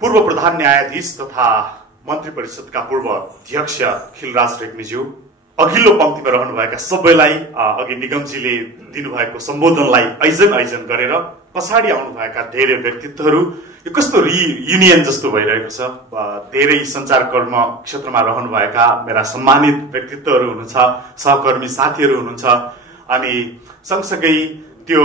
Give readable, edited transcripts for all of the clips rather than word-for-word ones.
पूर्व प्रधान न्यायाधीश तथा मन्त्री परिषदका पूर्व अध्यक्ष खिलराज रेग्मीज्यू, अघिल्लो पंक्तिमा रहनुभएका सबैलाई अघि निगमजीले दिनुभएको सम्बोधनलाई ऐजन गरेर पछाडि आउनुभएका धेरै व्यक्तित्वहरू, यो कस्तो रियुनियन जस्तो भइरहेको छ। धेरै सञ्चारकर्म क्षेत्रमा रहनुभएका मेरा सम्मानित व्यक्तित्वहरू हुनुहुन्छ, सहकर्मी साथीहरू हुनुहुन्छ, अनि सँगसँगै त्यो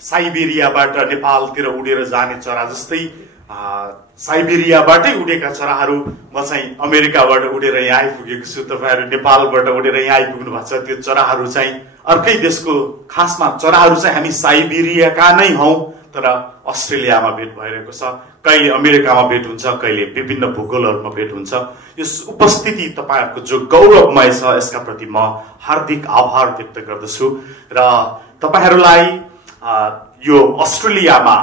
साइबेरियाबाट नेपालतिर उडेर जाने चरा जस्तै साइबेरियाबाटै उडेका चराहरू म चाहिँ अमेरिकाबाट उडेर यहाँ आइपुगेको छु, तपाईँहरू नेपालबाट उडेर यहाँ आइपुग्नु भएको छ। त्यो चराहरू चाहिँ अर्कै देशको, खासमा चराहरू चाहिँ हामी साइबेरियाका नै हौं, तर अस्ट्रेलियामा भेट भइरहेको छ, कहिले अमेरिकामा भेट हुन्छ, कहिले विभिन्न भूगोलहरूमा भेट हुन्छ। यस उपस्थिति तपाईँहरूको जो गौरवमय छ यसका प्रति म हार्दिक आभार व्यक्त गर्दछु र तपाईहरूलाई यो अस्ट्रेलियामा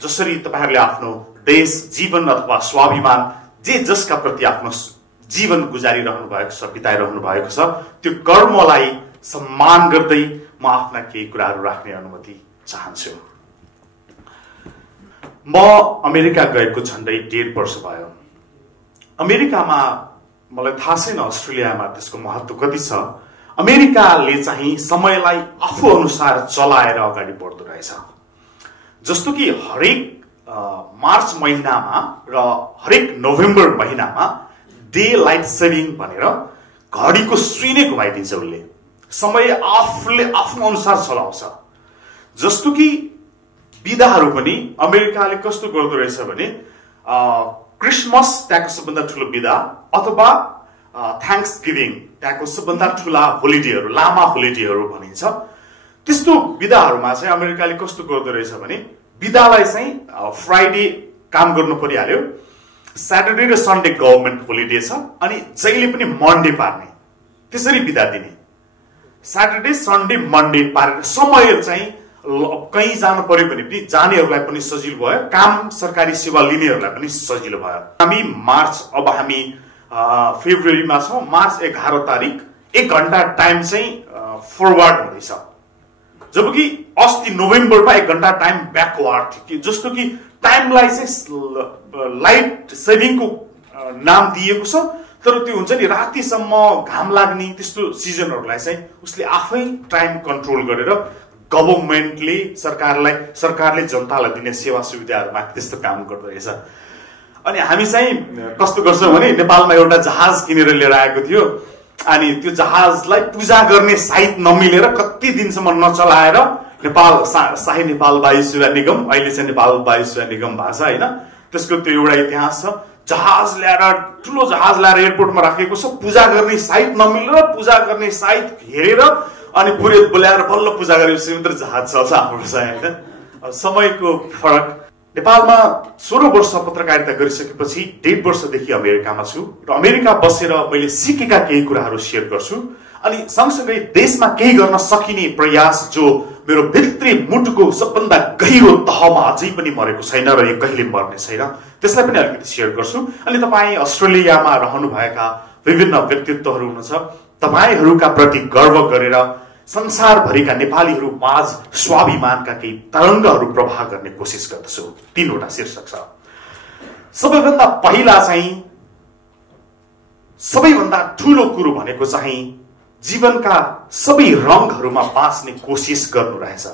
जसरी तपाईहरूले आफ्नो देश, जीवन अथवा स्वाभिमान जे जसका प्रति आफ्नो जीवन गुजारिरहनु भएको छ, बिताइरहनु भएको छ, त्यो कर्मलाई सम्मान गर्दै म आफ्ना केही कुराहरू राख्ने अनुमति चाहन्छु। म अमेरिका गएको झन्डै 1.5 वर्ष भयो। अमेरिकामा मलाई थाहा छैन अस्ट्रेलियामा त्यसको महत्व कति छ। अमेरिकाले चाहिँ समयलाई आफू अनुसार चलाएर अगाडि बढ्दो रहेछ। जस्तो कि हरेक मार्च महिनामा र हरेक नोभेम्बर महिनामा डे लाइट सेभिङ भनेर घडीको सुई नै घुमाइदिन्छ उसले। समय आफूले आफ्नो अनुसार चलाउँछ। जस्तो कि बिदाहरू पनि अमेरिकाले कस्तो गर्दो रहेछ भने क्रिसमस त्यहाँको सबभन्दा ठुलो बिदा, अथवा थ्याङ्क्स गिभिङ त्यहाँको सबभन्दा ठुला होलिडेहरू, लामा होलिडेहरू भनिन्छ। त्यस्तो बिदाहरूमा चाहिँ अमेरिकाले कस्तो गर्दो रहेछ भने बिदालाई चाहिँ फ्राइडे काम गर्नु परिहाल्यो, स्याटरडे र सन्डे गभर्मेन्ट होलिडे छ, अनि जहिले पनि मन्डे पार्ने, त्यसरी बिदा दिने। स्याटरडे सन्डे मन्डे पारेर समय चाहिँ कहीँ जानु पर्यो भने पनि जानेहरूलाई पनि सजिलो भयो, काम सरकारी सेवा लिनेहरूलाई पनि सजिलो भयो। हामी हामी फेब्रुअरीमा छौँ। मार्च 11 तारिक 1 घण्टा टाइम चाहिँ फरवर्ड हुँदैछ, जबकि अस्ति नोभेम्बरमा 1 घण्टा टाइम ब्याकवार्ड थियो। जस्तो कि टाइमलाई चाहिँ लाइट सेभिङको नाम दिएको छ, तर त्यो हुन्छ नि रातिसम्म घाम लाग्ने त्यस्तो सिजनहरूलाई चाहिँ उसले आफै टाइम कन्ट्रोल गरेर गभर्मेन्टले सरकारले जनतालाई दिने सेवा सुविधाहरूमा त्यस्तो काम गर्दो रहेछ। अनि हामी चाहिँ कस्तो गर्छौँ भने नेपालमा एउटा जहाज किनेर लिएर आएको थियो, अनि त्यो जहाजलाई पूजा गर्ने साइत नमिलेर कति दिनसम्म नचलाएर नेपाल शाही नेपाल वायु सेवा निगम, अहिले चाहिँ नेपाल वायु सेवा निगम भएको छ होइन, त्यसको त्यो एउटा इतिहास छ। जहाज ल्याएर, ठुलो जहाज ल्याएर एयरपोर्टमा राखेको छ, पूजा गर्ने साइत नमिलेर पूजा गर्ने साइत हेरेर अनि पुरोहित बोलाएर बल्ल पूजा गरेपछि मात्र जहाज चल्छ हाम्रो चाहिँ। समयको फरक। नेपालमा 16 वर्ष पत्रकारिता गरिसकेपछि 1.5 वर्षदेखि अमेरिकामा छु र अमेरिका बसेर मैले सिकेका केही कुराहरू सेयर गर्छु, अनि सँगसँगै देशमा केही गर्न सकिने प्रयास जो मेरो भित्री मुटुको सबभन्दा गहिरो तहमा अझै पनि मरेको छैन र यो कहिले मर्ने छैन, त्यसलाई पनि अलिकति सेयर गर्छु। अनि तपाईँ अस्ट्रेलियामा रहनुभएका विभिन्न व्यक्तित्वहरू हुनुहुन्छ, तपाईहरूका प्रति गर्व गरेर संसारभरिका नेपालीहरू माझ स्वाभिमानका केही तरङ्गहरू प्रवाह गर्ने कोसिस गर्दछु। 3वटा शीर्षक छ। सबैभन्दा पहिला चाहिँ सबैभन्दा ठूलो कुरो भनेको चाहिँ जीवनका सबै रङहरूमा बाँच्ने कोसिस गर्नु रहेछ।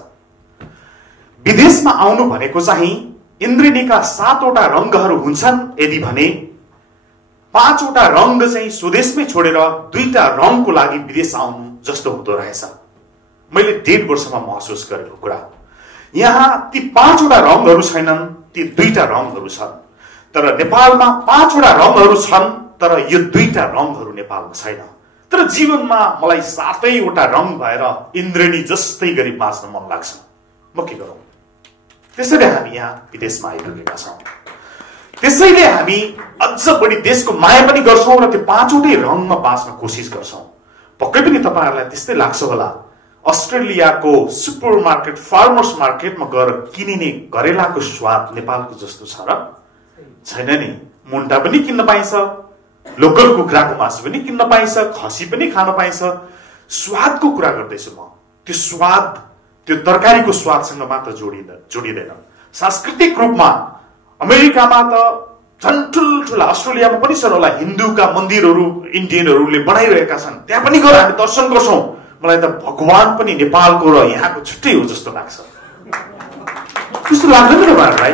विदेशमा आउनु भनेको चाहिँ इन्द्रिणीका 7वटा रङहरू हुन्छन्, यदि भने 5वटा रङ चाहिँ स्वदेशमै छोडेर 2टा रङको लागि विदेश आउनु जस्तो हुँदो रहेछ। मैले 1.5 वर्षमा महसुस गरेको कुरा। यहाँ ती 5वटा रङहरू छैनन्, ती 2टा रङहरू छन्। तर नेपालमा 5वटा रङहरू छन्, तर यो 2टा रङहरू नेपालमा छैन। तर जीवनमा मलाई 7वटा रङ भएर इन्द्रिणी जस्तै गरी बाँच्न मन लाग्छ। म के गरौँ? त्यसैले हामी यहाँ विदेशमा आइपुगेका छौँ। त्यसैले हामी अझ बढी देशको माया पनि गर्छौँ र त्यो 5वटै रङमा बाँच्न कोसिस गर्छौँ। पक्कै पनि तपाईहरूलाई त्यस्तै लाग्छ होला। अस्ट्रेलियाको सुपर मार्केट, फार्मर्स मार्केटमा गएर किनिने करेलाको स्वाद नेपालको जस्तो छ र? छैन नि। मुन्टा पनि किन्न पाइन्छ, लोकल कुखुराको मासु पनि किन्न पाइन्छ, खसी पनि खान पाइन्छ। स्वादको कुरा गर्दैछु म। त्यो स्वाद त्यो तरकारीको स्वादसँग मात्र जोडिँदैन। सांस्कृतिक रूपमा अमेरिकामा त झन् ठुल्ठुला, अस्ट्रेलियामा पनि छन् होला हिन्दूका मन्दिरहरू इन्डियनहरूले बनाइरहेका छन्, त्यहाँ पनि गएर हामी दर्शन गर्छौं। मलाई त भगवान पनि नेपालको र यहाँको छुट्टै हो जस्तो लाग्छ। त्यस्तो लाग्दैन तपाईँहरूलाई?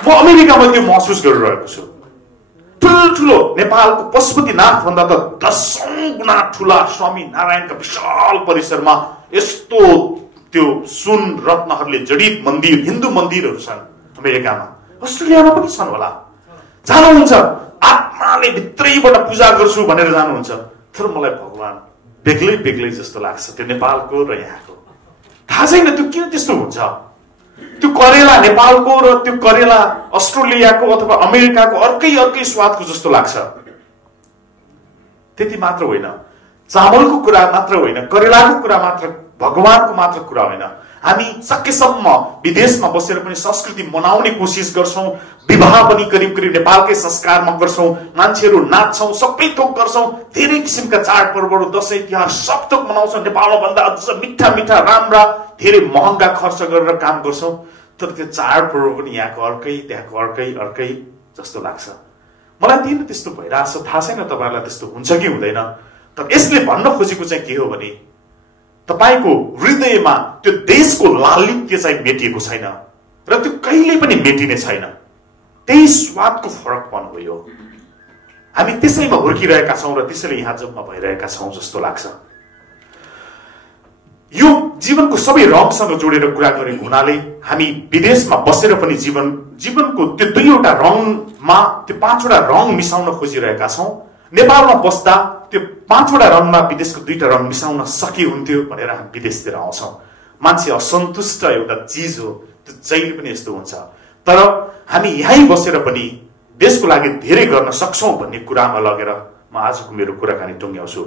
म अमेरिकामा त्यो महसुस गरिरहेको छु। ठुल्ठुलो नेपालको पशुपतिनाथ भन्दा त 10 गुणा ठुला स्वामी नारायणका विशाल परिसरमा यस्तो त्यो सुन रत्नहरूले जडित मन्दिर, हिन्दू मन्दिरहरू छन् अमेरिकामा। अस्ट्रेलियामा पनि छन् होला। जानुहुन्छ, आत्माले भित्रैबाट पूजा गर्छु भनेर जानुहुन्छ। तर मलाई भगवान बेग्लै बेग्लै जस्तो लाग्छ, त्यो नेपालको र यहाँको। थाहा छैन त्यो किन त्यस्तो हुन्छ। त्यो करेला नेपालको र त्यो करेला अस्ट्रेलियाको अथवा अमेरिकाको अर्कै स्वादको जस्तो लाग्छ। त्यति मात्र होइन, चामलको कुरा मात्र होइन, करेलाको कुरा मात्र, भगवानको मात्र कुरा होइन। हामी सकेसम्म विदेशमा बसेर पनि संस्कृति मनाउने कोसिस गर्छौं। विवाह पनि करिब करिब नेपालकै संस्कारमा गर्छौं। मान्छेहरू नाच्छौं, सबै थोक गर्छौं। धेरै किसिमका चाडपर्वहरू, दशैं तिहार सब थोक मनाउँछौं। नेपालमा भन्दा अझ मिठा मिठा राम्रा, धेरै महँगा खर्च गरेर काम गर्छौं। तर त्यो चाडपर्व पनि यहाँको अर्कै, त्यहाँको अर्कै जस्तो लाग्छ। मलाई किन त्यस्तो भइरहेछ थाहा छैन तपाईहरुलाई त्यस्तो हुन्छ कि हुँदैन। तर यसले भन्न खोजेको चाहिँ के हो भने तपाईको हृदयमा त्यो देशको लालित्य चाहिँ मेटिएको छैन र त्यो कहिल्यै पनि मेटिने छैन। त्यही स्वादको फरकपन हो यो। हामी त्यसैमा हुर्किरहेका छौं र त्यसैले यहाँ जम्मा भइरहेका छौं जस्तो लाग्छ। यो जीवनको सबै रङसँग जोडेर कुरा गरेको हुनाले हामी विदेशमा बसेर पनि जीवनको त्यो दुईवटा रङमा त्यो 5वटा रङ मिसाउन खोजिरहेका छौं। नेपालमा बस्दा त्यो 5वटा रङमा विदेशको 2टा रङ मिसाउन सके हुन्थ्यो भनेर हामी विदेशतिर आउँछौं। मान्छे असन्तुष्ट एउटा चीज हो, त्यो जहिले पनि यस्तो हुन्छ। तर हामी यहीँ बसेर पनि देशको लागि धेरै गर्न सक्छौं भन्ने कुरामा लगेर म आजको मेरो कुराकानी टुङ्ग्याउँछु।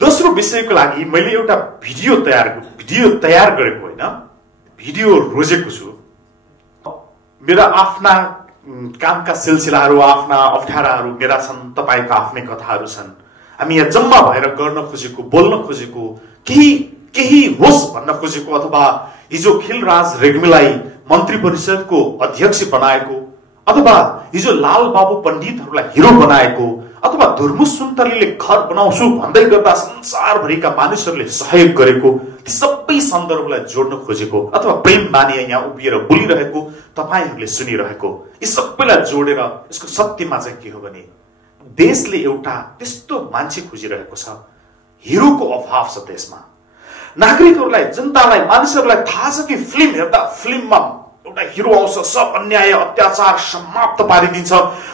दोस्रो विषयको लागि मैले एउटा भिडियो तयार गरेको होइन, भिडियो रोजेको छु। मेरा आफ्ना कामका सिलसिलाहरू, आफ्ना अप्ठ्याराहरू मेरा छन्, तपाईका आफ्नै कथाहरू छन्। हामी यहाँ जम्मा भएर गर्न खोजेको, बोल्न खोजेको, केही होस् भन्न खोजेको, अथवा हिजो खिलराज रेग्मीलाई मन्त्री परिषदको अध्यक्ष बनाएको, अथवा हिजो लाल बाबु पण्डितहरूलाई हिरो बनाएको, अथवा धुर्मु सुन्तलीले घर बनाउँछु भन्दै गर्दा संसारभरिका मानिसहरूले सहयोग गरेको, ती सबै सन्दर्भलाई जोड्न खोजेको, अथवा प्रेम मानिया यहाँ उभिएर बोलिरहेको, तपाईहरूले सुनिरहेको, यी सबैलाई जोडेर यसको सत्यमा चाहिँ के हो भने देशले एउटा त्यस्तो मान्छे खोजिरहेको छ। हिरोको अभाव छ देशमा। नागरिकहरूलाई, जनतालाई, मानिसहरूलाई थाहा छ कि फिल्म हेर्दा फिल्ममा एउटा हिरो आउँछ, सब अन्याय अत्याचार समाप्त पारिदिन्छ,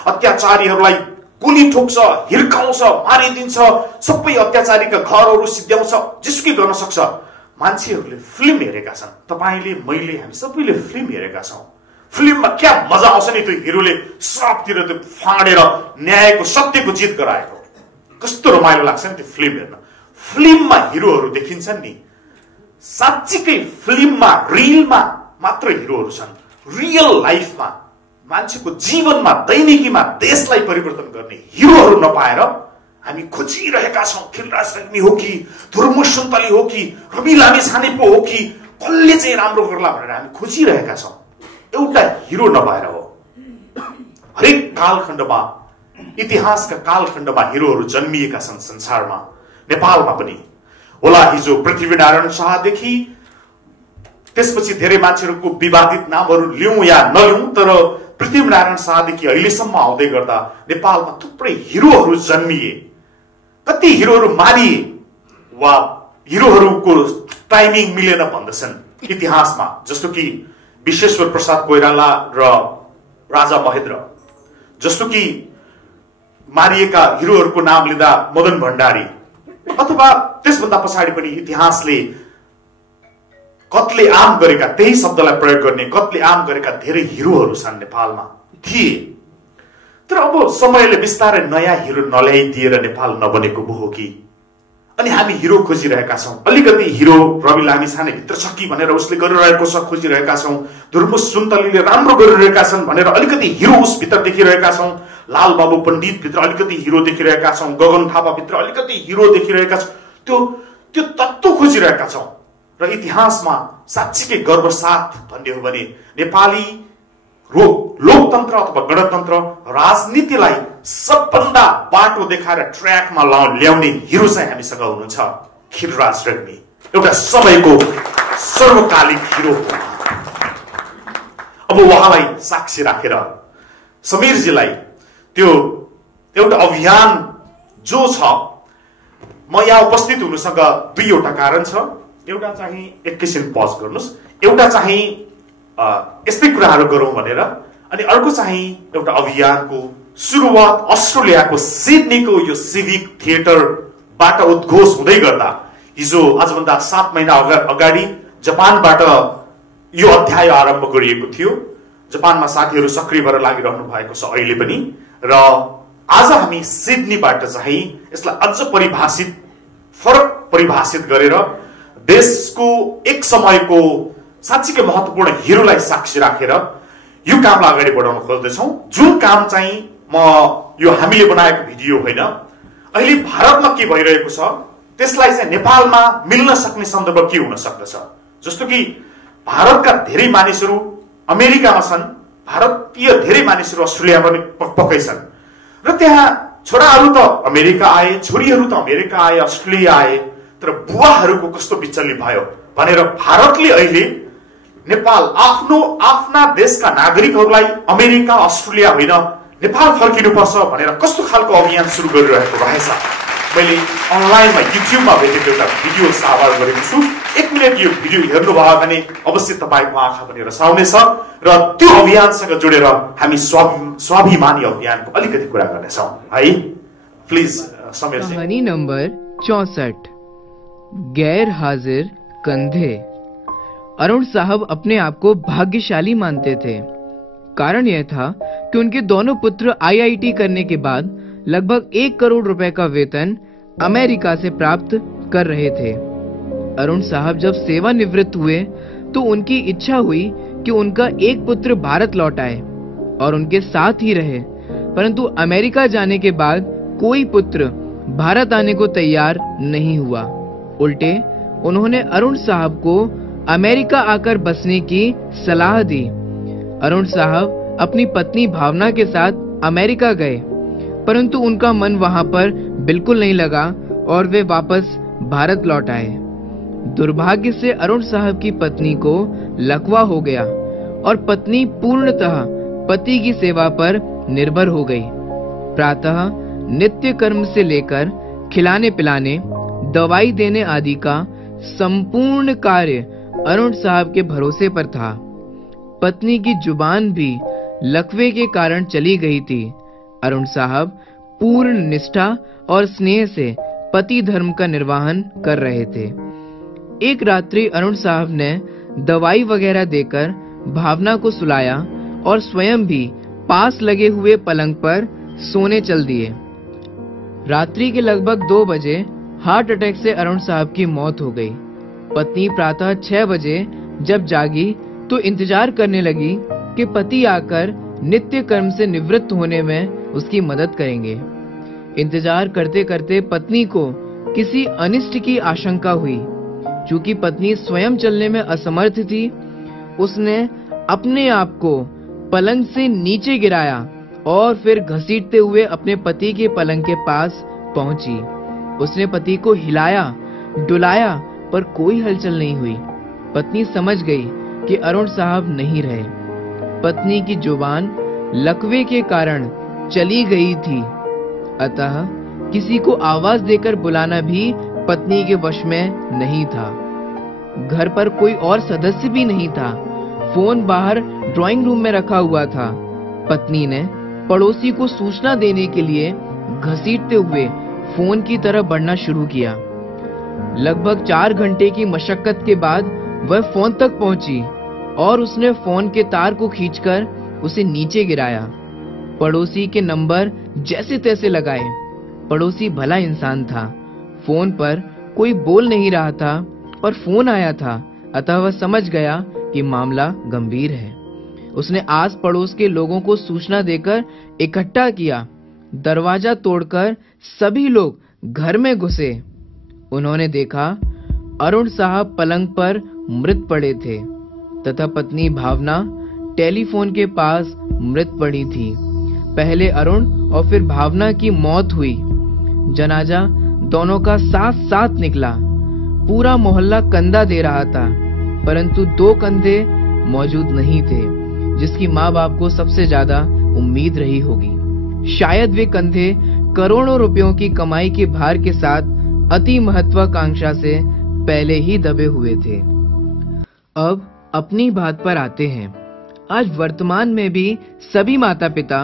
अत्याचारीहरूलाई गोली ठोक्छ, हिर्काउँछ, मारिदिन्छ, सबै अत्याचारीका घरहरू सिद्ध्याउँछ, जेसुकै गर्न सक्छ। मान्छेहरूले फिल्म हेरेका छन्, तपाईले, मैले, हामी सबैले फिल्म हेरेका छौं। फिल्ममा क्या मजा आउँछ नि, त्यो हिरोले सबतिर त्यो फाडेर न्यायको, सत्यको जित गराएको, कस्तो रमाइलो लाग्छ नि त्यो फिल्म हेर्न। फिल्ममा हिरोहरू देखिन्छन् नि, साच्चीकै फिल्ममा, रिलमा मात्र हिरोहरू छन्। रियल लाइफमा, मान्छेको जीवनमा, दैनिकीमा देशलाई परिवर्तन गर्ने हिरोहरू नपाएर हामी खोजिरहेका छौं। खिलराज रेग्मी हो कि, धुर्मु सुन्तली हो कि, रवि लामिछाने पो हो कि, कसले चाहिँ राम्रो गर्ला भनेर हामी खोजिरहेका छौं। एउटा हिरो नपाएर हो। हरेक कालखण्डमा, इतिहासका कालखण्डमा हिरोहरू जन्मिएका छन् संसारमा, नेपालमा पनि होला। हिजो पृथ्वीनारायण शाहदेखि त्यसपछि धेरै मान्छेहरूको विवादित नामहरू लिउँ या नलिउँ, तर पृथ्वीनारायण शाहदेखि अहिलेसम्म आउँदै गर्दा नेपालमा थुप्रै हिरोहरू जन्मिए। कति हिरोहरू मारिए वा हिरोहरूको टाइमिङ मिलेन भन्दछन् इतिहासमा, जस्तो कि विश्वेश्वर प्रसाद कोइराला र राजा महेन्द्र, जस्तो कि मारिएका हिरोहरूको नाम लिँदा मदन भण्डारी, अथवा त्यसभन्दा पछाडि पनि इतिहासले कत्ले आम गरेका, त्यही शब्दलाई प्रयोग गर्ने, कत्ले आम गरेका धेरै हिरोहरू छन् नेपालमा थिए। तर अब समयले बिस्तारै नयाँ हिरो नल्याइदिएर नेपाल नबनेको भो हो कि? अनि हामी हिरो खोजिरहेका छौं। अलिकति हिरो रवि लामिछाने भित्र छ कि भनेर उसले गरिरहेको छ खोजिरहेका छौं। धुर्मु सुन्तलीले राम्रो गरिरहेका छन् भनेर अलिकति हिरो उस भित्र देखिरहेका छौं। लाल बाबु पण्डित भित्र अलिकति हिरो देखिरहेका छौं। गगन थापा भित्र अलिकति हिरो देखिरहेका छौं। त्यो तत्त्व खोजिरहेका छौं। र इतिहासमा साँच्चीकै गर्व साथ भन्ने हो भने नेपाली लोकतन्त्र अथवा गणतन्त्र राजनीतिलाई सबभन्दा बाटो देखाएर ट्र्याकमा ल्याउने हिरो चाहिँ हामीसँग हुनुहुन्छ खिलराज रेग्मी, एउटा समयको सर्वकालिक हिरो हो। अब उहाँलाई साक्षी राखेर समीरजीलाई त्यो एउटा अभियान जो छ, म यहाँ उपस्थित हुनुसँग दुईवटा कारण छ। एउटा चाहिँ एकैछिन पज गर्नुहोस्, एउटा चाहिँ यस्तै कुराहरू गरौँ भनेर, अनि अर्को चाहिँ एउटा अभियानको सुरुवात अस्ट्रेलियाको सिडनीको यो सिभिक थिएटरबाट उद्घोष हुँदै गर्दा हिजो आजभन्दा 7 महिना अगाडि जापानबाट यो अध्याय आरम्भ गरिएको थियो। जापानमा साथीहरू सक्रिय भएर लागिरहनु भएको छ अहिले पनि, र आज हामी सिडनीबाट चाहिँ यसलाई अझ फरक परिभाषित गरेर देशको एक समयको साँच्चीकै महत्त्वपूर्ण हिरोलाई साक्षी राखेर यो कामलाई अगाडि बढाउन खोज्दैछौँ। जुन काम चाहिँ यो हामीले बनाएको भिडियो होइन, अहिले भारतमा के भइरहेको छ त्यसलाई चाहिँ नेपालमा मिल्न सक्ने सन्दर्भ के हुन सक्दछ। जस्तो कि भारतका धेरै मानिसहरू अमेरिकामा छन्, भारतीय धेरै मानिसहरू अस्ट्रेलियामा पनि पक्कै छन्, र त्यहाँ छोराहरू त अमेरिका आए, छोरीहरू त अमेरिका आए, अस्ट्रेलिया आए, तर बुवाहरूको कस्तो बिचल्ली भयो भनेर भारतले अहिले आफ्ना देशका नागरिकहरूलाई अमेरिका अस्ट्रेलिया होइन नेपाल फर्किनुपर्छ भनेर कस्तो खालको अभियान सुरु गरिरहेको रहेछ। मैले अनलाइनमा युट्युबमा भेटेको एउटा भिडियो साझा गरेको छु। 1 मिनट यो भिडियो हेर्नुभयो भने अवश्य तपाईँको आँखा पनि रसाउनेछ, र त्यो अभियानसँग जोडेर हामी स्वाभिमानी अभियानको अलिकति कुरा गर्नेछौँ है। प्लिज समीर जी। कहानी नंबर 64, गैर हाजिर कंधे। अरुण साहब अपने आप को भाग्यशाली मानते थे। कारण यह था कि उनके दोनों पुत्र IIT करने के बाद लगभग 1 करोड़ रुपए का वेतन अमेरिका से प्राप्त कर रहे थे। अरुण साहब जब सेवानिवृत्त हुए तो उनकी इच्छा हुई कि उनका एक पुत्र भारत लौट आए और उनके साथ ही रहे, परंतु अमेरिका जाने के बाद कोई पुत्र भारत आने को तैयार नहीं हुआ। उल्टे उन्होंने अरुण साहब को अमेरिका आकर बसने की सलाह दी। अरुण साहब अपनी पत्नी भावना के साथ अमेरिका गए, परंतु उनका मन वहां पर बिल्कुल नहीं लगा और वे वापस भारत लौट आए। दुर्भाग्य से अरुण साहब की पत्नी को लकवा हो गया और पत्नी पूर्णतः पति की सेवा पर निर्भर हो गई। प्रातः नित्य कर्म से लेकर खिलाने पिलाने, दवाई देने आदि का संपूर्ण कार्य अरुण साहब के भरोसे पर था। पत्नी की जुबान भी लकवे के कारण चली गई थी। अरुण साहब पूर्ण निष्ठा और स्नेह से पति धर्म का निर्वहन कर रहे थे। एक रात्रि अरुण साहब ने दवाई वगैरह देकर भावना को सुलाया और स्वयं भी पास लगे हुए पलंग पर सोने चल दिए। रात्रि के लगभग 2 बजे हार्ट अटैक से अरुण साहब की मौत हो गई। पत्नी प्रातः 6 बजे जब जागी तो इंतजार करने लगी कि पति आकर नित्य कर्म से निवृत्त होने में उसकी मदद करेंगे। इंतजार करते करते पत्नी को किसी अनिष्ट की आशंका हुई। चूंकि पत्नी स्वयं चलने में असमर्थ थी, उसने अपने आप को पलंग से नीचे गिराया और फिर घसीटते हुए अपने पति के पलंग के पास पहुंची। उसने पति को हिलाया डुलाया पर कोई हलचल नहीं हुई। पत्नी समझ गई कि अरुण साहब नहीं रहे। पत्नी की जुबान लकवे के कारण चली गई थी, अतः किसी को आवाज देकर बुलाना भी पत्नी के वश में नहीं था। घर पर कोई और सदस्य भी नहीं था। फोन बाहर ड्राइंग रूम में रखा हुआ था। पत्नी ने पड़ोसी को सूचना देने के लिए घसीटते हुए फोन की तरफ बढ़ना शुरू किया। लगभग 4 घंटे की मशक्कत के बाद वह फोन तक पहुंची और उसने फोन के तार को खींचकर उसे नीचे गिराया। पड़ोसी के नंबर जैसे तैसे लगाए। पड़ोसी भला इंसान था। फोन पर कोई बोल नहीं रहा था और फोन आया था, अतः वह समझ गया कि मामला गंभीर है। उसने आस पड़ोस के लोगों को सूचना देकर इकट्ठा किया। दरवाजा तोड़कर सभी लोग घर में घुसे। उन्होंने देखा अरुण साहब पलंग पर मृत पड़े थे तथा पत्नी भावना टेलीफोन के पास मृत पड़ी थी। पहले अरुण और फिर भावना की मौत हुई। जनाजा दोनों का साथ साथ निकला। पूरा मोहल्ला कंधा दे रहा था, परंतु 2 कंधे मौजूद नहीं थे जिसकी माँ बाप को सबसे ज्यादा उम्मीद रही होगी। शायद वे कंधे करोड़ों रुपयों की कमाई के भार के साथ अति महत्वाकांक्षा से पहले ही दबे हुए थे। अब अपनी बात पर आते हैं। आज वर्तमान में भी सभी माता पिता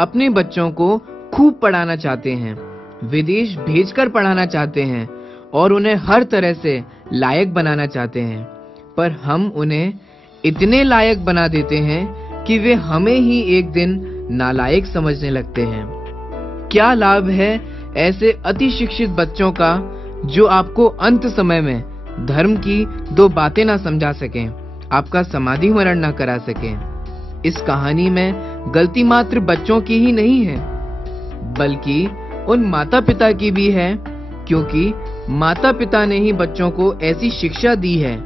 अपने बच्चों को खूब पढ़ाना चाहते हैं, विदेश भेजकर पढ़ाना चाहते हैं और उन्हें हर तरह से लायक बनाना चाहते हैं, पर हम उन्हें इतने लायक बना देते हैं कि वे हमें ही एक दिन नालायक समझने लगते हैं। क्या लाभ है ऐसे अति शिक्षित बच्चों का जो आपको अंत समय में धर्म की 2 बातें ना समझा सकें, आपका समाधि मरण ना करा सकें। इस कहानी में गलती मात्र बच्चों की ही नहीं है, बल्कि उन माता पिता की भी है, क्योंकि माता पिता ने ही बच्चों को ऐसी शिक्षा दी है,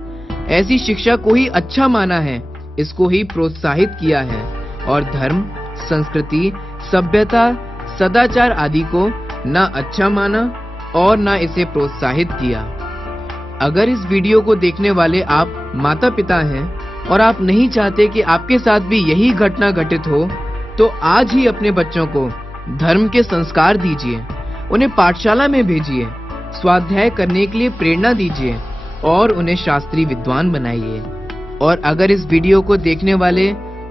ऐसी शिक्षा को ही अच्छा माना है, इसको ही प्रोत्साहित किया है और धर्म, संस्कृति, सभ्यता, सदाचार आदि को ना अच्छा माना और ना इसे प्रोत्साहित किया। अगर इस वीडियो को देखने वाले आप माता पिता हैं और आप नहीं चाहते कि आपके साथ भी यही घटना घटित हो, तो आज ही अपने बच्चों को धर्म के संस्कार दीजिए, उन्हें पाठशाला में भेजिए, स्वाध्याय करने के लिए प्रेरणा दीजिए और उन्हें शास्त्रीय विद्वान बनाइए। और अगर इस वीडियो को देखने वाले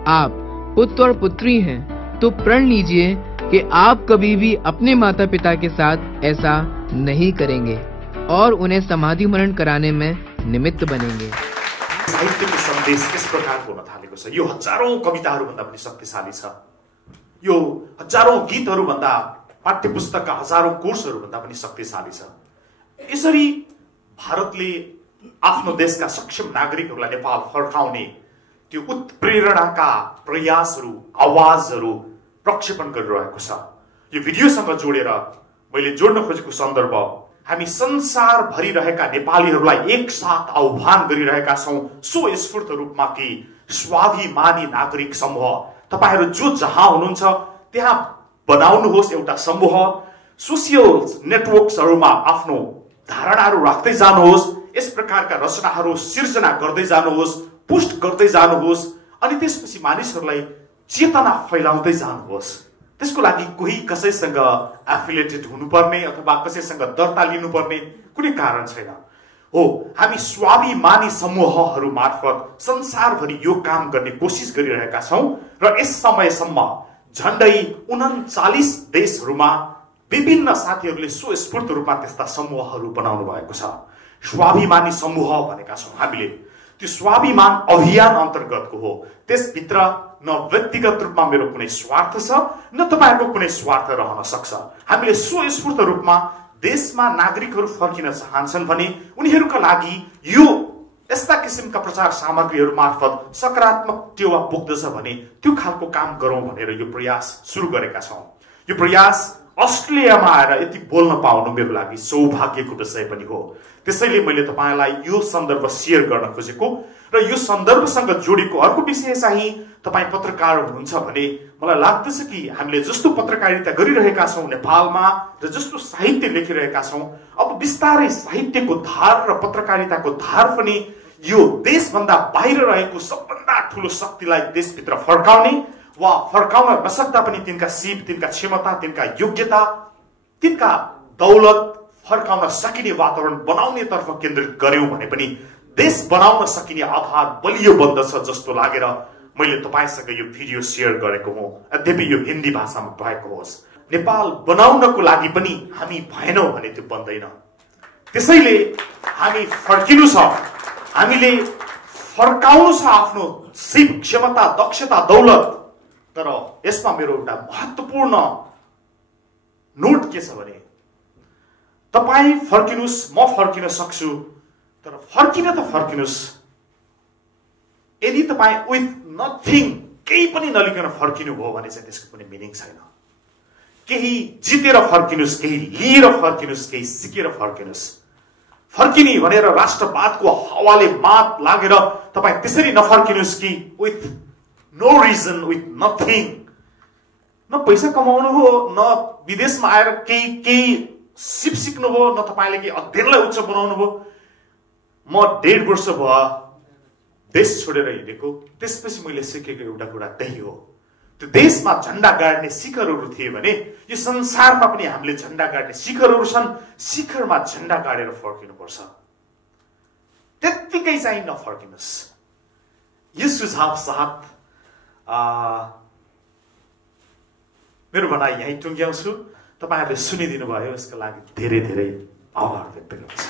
आप पुत्र और पुत्री हैं, तो प्रण लीजिए कि आप कभी भी अपने माता पिता के साथ ऐसा नहीं करेंगे और उन्हें समाधि मरण कराने में निमित्त बनेंगे। साहित्यको सन्देश यस प्रकारको हुन थालेको छ। यो हजारौं कविताहरूभन्दा पनि शक्तिशाली छ। यो हजारौं गीतहरूभन्दा, पाठ्यपुस्तकका हजारौं कोर्सहरूभन्दा पनि शक्तिशाली छ। यसरी भारतले आफ्नो देशका सक्षम नागरिकहरूलाई नेपाल फर्काउने त्यो उत्प्रेरणाका प्रयासहरू, आवाजहरू प्रक्षेपण गरिरहेको छ। यो भिडियोसँग जोडेर मैले जोड्न खोजेको सन्दर्भ, हामी संसारभरि रहेका नेपालीहरूलाई एकसाथ आह्वान गरिरहेका छौं स्वस्फूर्त रूपमा कि स्वाभिमानी नागरिक समूह तपाईहरू जो जहाँ हुनुहुन्छ त्यहाँ बनाउनुहोस् एउटा समूह। सोसियल नेटवर्क्सहरूमा आफ्नो धारणाहरू राख्दै जानुहोस्, यस प्रकारका रचनाहरू सिर्जना गर्दै जानुहोस्, पोस्ट गर्दै जानुहोस् अनि त्यसपछि मानिसहरूलाई चेतना फैलाउँदै जानुहोस्। त्यसको लागि कोही कसैसँग एफिलिएटेड हुनुपर्ने अथवा कसैसँग दर्ता लिनुपर्ने कुनै कारण छैन। हो, हामी स्वाभिमानी समूहहरू मार्फत संसारभरि यो काम गर्ने कोसिस गरिरहेका छौं र यस समयसम्म झण्डै 39 देशहरूमा विभिन्न साथीहरूले स्वस्फूर्त रूपमा त्यस्ता समूहहरू बनाउनु भएको छ। स्वाभिमानी समूह भनेका छौं हामीले। त्यो स्वाभिमान अभियान अन्तर्गतको हो। त्यसभित्र न व्यक्तिगत रूपमा मेरो कुनै स्वार्थ छ, न तपाईहरुको कुनै स्वार्थ रहन सक्छ। हामीले स्वस्फूर्त रूपमा देशमा नागरिकहरू फर्किन चाहन्छन् भने उनीहरूका लागि यो यस्ता किसिमका प्रचार सामग्रीहरू मार्फत सकारात्मक टेवा पुग्दछ भने त्यो खालको काम गरौं भनेर यो प्रयास सुरु गरेका छौं। यो प्रयास अस्ट्रेलियामा आएर यति बोल्न पाउनु मेरो लागि सौभाग्यको विषय पनि हो। त्यसैले मैले तपाईलाई यो सन्दर्भ शेयर गर्न खोजेको र यो सन्दर्भसँग जोडेको अर्को विषय चाहिँ तपाई पत्रकार हुनुहुन्छ भने मलाई लाग्दछ कि हामीले जस्तो पत्रकारिता गरिरहेका छौं नेपालमा र जस्तो साहित्य लेखिरहेका छौं, अब बिस्तारै साहित्यको धार र पत्रकारिताको धार पनि यो देशभन्दा बाहिर रहेको सबभन्दा ठूलो शक्तिलाई देशभित्र फर्काउने वा फर्काउन नसक्दा पनि तिनका सीप, तिनका क्षमता, तिनका योग्यता, तिनका दौलत फर्काउन सकिने वातावरण बनाउने तर्फ केन्द्रित गर्यौं भने पनि देश बनाउन सकिने आधार बलियो बन्दछ जस्तो लागेर मैले तपाईसँग यो भिडियो शेयर गरेको हुँ। यद्यपि यो हिन्दी भाषामा भएको होस्, नेपाल बनाउनको लागि पनि हामी भएनौं भने त्यो बन्दैन। त्यसैले हामी फर्किनु छ, हामीले फर्काउनु छ आफ्नो सीप, क्षमता, दक्षता, दौलत। तर यसमा मेरो एउटा महत्त्वपूर्ण नोट के छ भने तपाई फर्किनुस्, म फर्किन सक्छु, तर फर्किन त फर्किनुस्। यदि तपाई विथ नथिङ, केही पनि नलिकन फर्किनु भयो भने चाहिँ त्यसको कुनै मिनिङ छैन। केही जितेर फर्किनुस्, केही लिएर फर्किनुस्, केही सिकेर फर्किनुस्। फर्किने भनेर राष्ट्रवादको हावाले मात लागेर तपाईँ त्यसरी नफर्किनुहोस् कि with no reason, with nothing. न पैसा कमाउनु हो, न विदेशमा आएर केही सिप सिक्नुभयो, न तपाईँले केही अध्ययनलाई उच्च बनाउनु भयो। म 1.5 वर्ष भयो देश छोडेर हिँडेको, त्यसपछि मैले सिकेको एउटा कुरा त्यही हो। त्यो देशमा झण्डा गाड्ने शिखरहरू थिए भने यो संसारमा पनि हामीले झण्डा गाड्ने शिखरहरू छन्। शिखरमा झण्डा गाडेर फर्किनुपर्छ, त्यत्तिकै चाहिँ नफर्किनुहोस्। यो सुझाव साथ मेरो भनाइ यहीँ टुङ्ग्याउँछु। तपाईँहरूले सुनिदिनु भयो, यसको लागि धेरै धेरै आभार व्यक्त गर्छु।